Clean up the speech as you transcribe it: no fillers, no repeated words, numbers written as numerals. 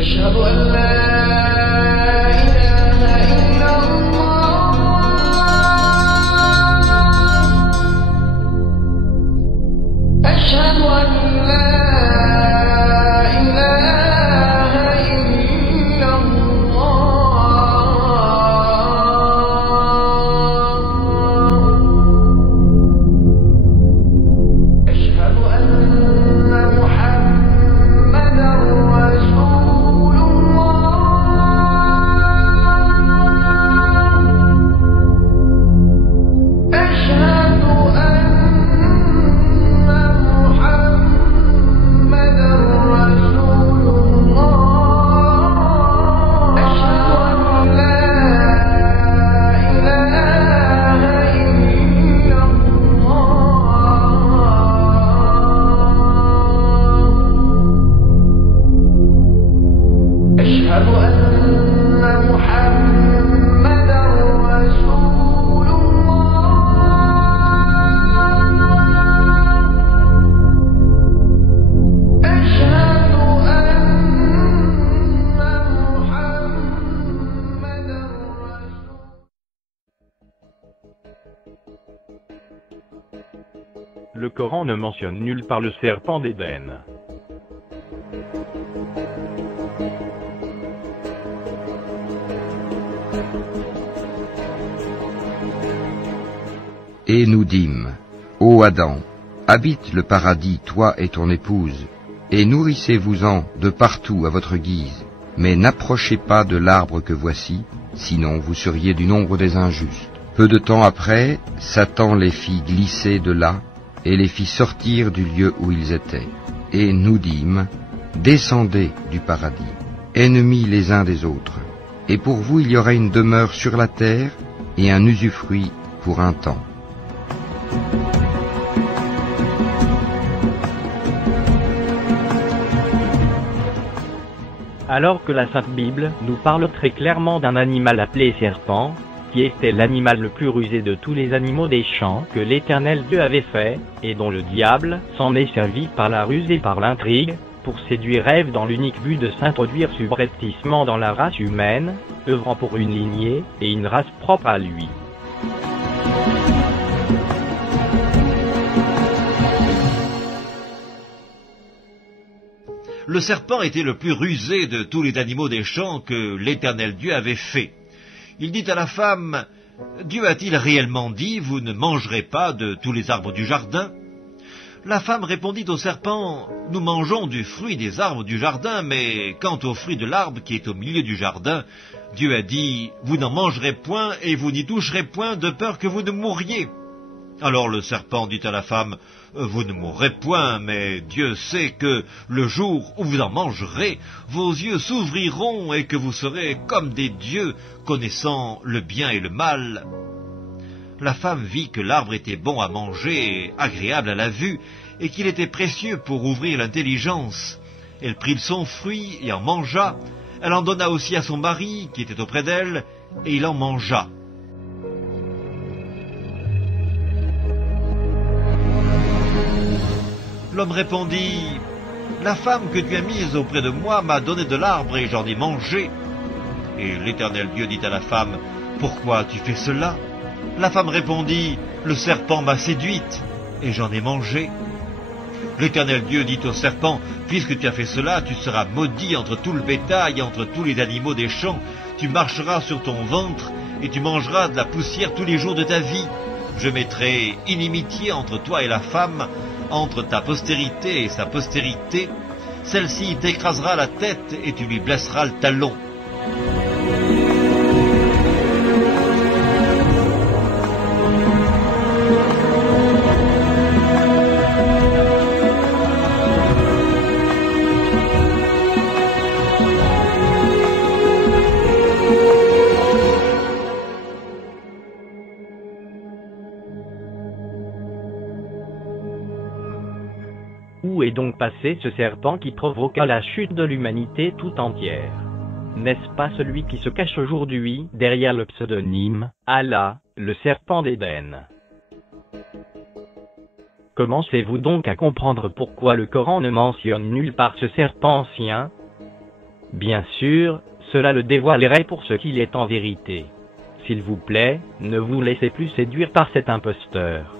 أشهد أن لا إله إلا الله أشهد أن لا إله إلا الله أشهد أن محمدا رسول الله أشهد أن محمدا رسول الله أشهد أن لا إله إلا الله أشهد أن محمدا رسول الله أشهد أن محمدا Le Coran ne mentionne nulle part le serpent d'Éden. Et nous dîmes, ô Adam, habite le paradis, toi et ton épouse, et nourrissez-vous-en de partout à votre guise, mais n'approchez pas de l'arbre que voici, sinon vous seriez du nombre des injustes. Peu de temps après, Satan les fit glisser de là, et les fit sortir du lieu où ils étaient. Et nous dîmes, descendez du paradis, ennemis les uns des autres, et pour vous il y aura une demeure sur la terre, et un usufruit pour un temps. Alors que la Sainte Bible nous parle très clairement d'un animal appelé serpent, qui était l'animal le plus rusé de tous les animaux des champs que l'Éternel Dieu avait fait, et dont le diable s'en est servi par la ruse et par l'intrigue, pour séduire Ève dans l'unique but de s'introduire subrepticement dans la race humaine, œuvrant pour une lignée et une race propre à lui. Le serpent était le plus rusé de tous les animaux des champs que l'Éternel Dieu avait fait. Il dit à la femme, « Dieu a-t-il réellement dit, vous ne mangerez pas de tous les arbres du jardin ?» La femme répondit au serpent, « Nous mangeons du fruit des arbres du jardin, mais quant au fruit de l'arbre qui est au milieu du jardin, Dieu a dit, vous n'en mangerez point et vous n'y toucherez point de peur que vous ne mouriez. » Alors le serpent dit à la femme, « Vous ne mourrez point, mais Dieu sait que le jour où vous en mangerez, vos yeux s'ouvriront et que vous serez comme des dieux, connaissant le bien et le mal. » La femme vit que l'arbre était bon à manger et agréable à la vue, et qu'il était précieux pour ouvrir l'intelligence. Elle prit son fruit et en mangea. Elle en donna aussi à son mari, qui était auprès d'elle, et il en mangea. L'homme répondit, « La femme que tu as mise auprès de moi m'a donné de l'arbre et j'en ai mangé. » Et l'Éternel Dieu dit à la femme, « Pourquoi tu fais cela ?» La femme répondit, « Le serpent m'a séduite et j'en ai mangé. » L'Éternel Dieu dit au serpent, « Puisque tu as fait cela, tu seras maudit entre tout le bétail et entre tous les animaux des champs. Tu marcheras sur ton ventre et tu mangeras de la poussière tous les jours de ta vie. Je mettrai inimitié entre toi et la femme, entre ta postérité et sa postérité. Celle-ci t'écrasera la tête et tu lui blesseras le talon. » Où est donc passé ce serpent qui provoqua la chute de l'humanité tout entière? N'est-ce pas celui qui se cache aujourd'hui derrière le pseudonyme Allah, le serpent d'Éden? Commencez-vous donc à comprendre pourquoi le Coran ne mentionne nulle part ce serpent ancien? Bien sûr, cela le dévoilerait pour ce qu'il est en vérité. S'il vous plaît, ne vous laissez plus séduire par cet imposteur.